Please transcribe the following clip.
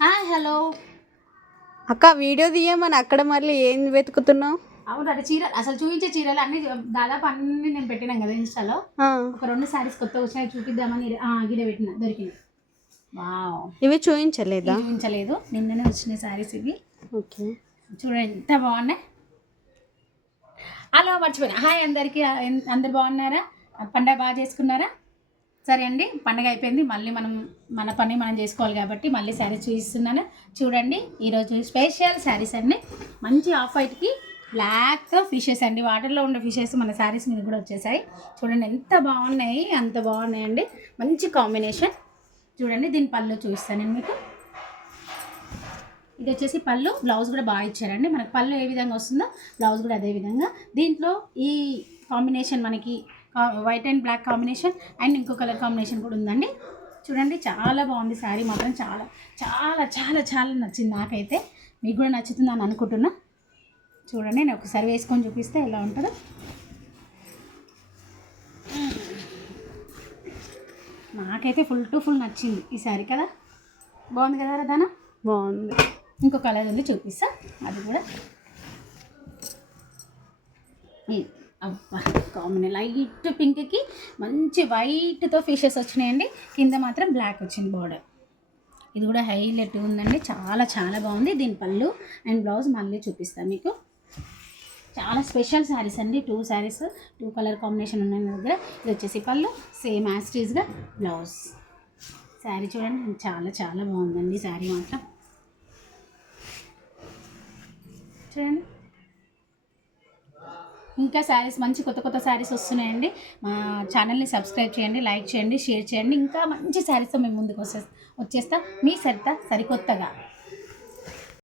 Hello అక్క video తీయమని అక్కడ మళ్ళీ ఏం వెతుకుతున్నావు? అవును అంటే చీరలు అసలు చూపించే చీరలు అన్ని దాదాపు అన్ని నేను పెట్టినాం కదా ఇన్స్టాలో. ఒక 2 సారీస్ కొత్తగా వచ్చినాయి చూపిద్దామని గిడ పెట్టిన దొరికింది. వావ్, ఇవి చూపించలేదా? చూపించలేదు, నిన్ననే వచ్చిన సారీస్ ఇవి. ఓకే, చూడండి ఎంత బాగున్నాయి. అలా మర్చిపోయినా, హాయ్ అందరికీ. అందరు బాగున్నారా? పండగ బాగా చేసుకున్నారా? సరే అండి, పండగ అయిపోయింది, మళ్ళీ మన పని మనం చేసుకోవాలి కాబట్టి మళ్ళీ శారీస్ చూపిస్తున్నాను. చూడండి, ఈరోజు స్పెషల్ శారీస్ అండి. మంచి ఆఫ్ వైట్కి బ్లాక్ ఫిషెస్ అండి, వాటర్లో ఉండే ఫిషెస్ మన శారీస్ మీద కూడా వచ్చేసాయి. చూడండి ఎంత బాగున్నాయి, అంత బాగున్నాయండి, మంచి కాంబినేషన్. చూడండి, దీని పళ్ళు చూపిస్తాను నేను మీకు. ఇది వచ్చేసి పళ్ళు, బ్లౌజ్ కూడా బాగా ఇచ్చారండి. మనకు పళ్ళు ఏ విధంగా వస్తుందో బ్లౌజ్ కూడా అదే విధంగా. దీంట్లో ఈ కాంబినేషన్ మనకి white and black combination and ఇంకో కలర్ కాంబినేషన్ కూడా ఉందండి. చూడండి చాలా బాగుంది శారీ మాత్రం, చాలా చాలా చాలా చాలా నచ్చింది నాకైతే. మీకు కూడా నచ్చుతుందని అనుకుంటున్నా. చూడండి, నేను ఒకసారి వేసుకొని చూపిస్తే ఎలా ఉంటుందో. నాకైతే ఫుల్ టు ఫుల్ నచ్చింది ఈ శారీ కదా. బాగుంది కదా రదానా? బాగుంది. ఇంకో కలర్ ఉంది చూపిస్తా, అది కూడా. అబ్బా, కాంబినేషన్ లైట్ పింక్కి మంచి వైట్తో ఫిషెస్ వచ్చినాయండి. కింద మాత్రం బ్లాక్ వచ్చింది బార్డర్. ఇది కూడా హైలైట్ ఉందండి, చాలా చాలా బాగుంది. దీని పళ్ళు అండ్ బ్లౌజ్ మళ్ళీ చూపిస్తాను మీకు. చాలా స్పెషల్ శారీస్ అండి. 2 శారీస్ 2 కలర్ కాంబినేషన్ ఉన్నాయి నా దగ్గర. ఇది వచ్చేసి పళ్ళు, సేమ్ యాస్టీజ్గా బ్లౌజ్. శారీ చూడండి చాలా చాలా బాగుందండి శారీ మాత్రం. చూడండి, ఇంకా శారీస్ మంచి కొత్త కొత్త శారీస్ వస్తున్నాయండి. మా ఛానల్ని సబ్స్క్రైబ్ చేయండి, లైక్ చేయండి, షేర్ చేయండి. ఇంకా మంచి శారీస్తో మేము ముందుకు వచ్చేస్తా మీ సరిత సరికొత్తగా.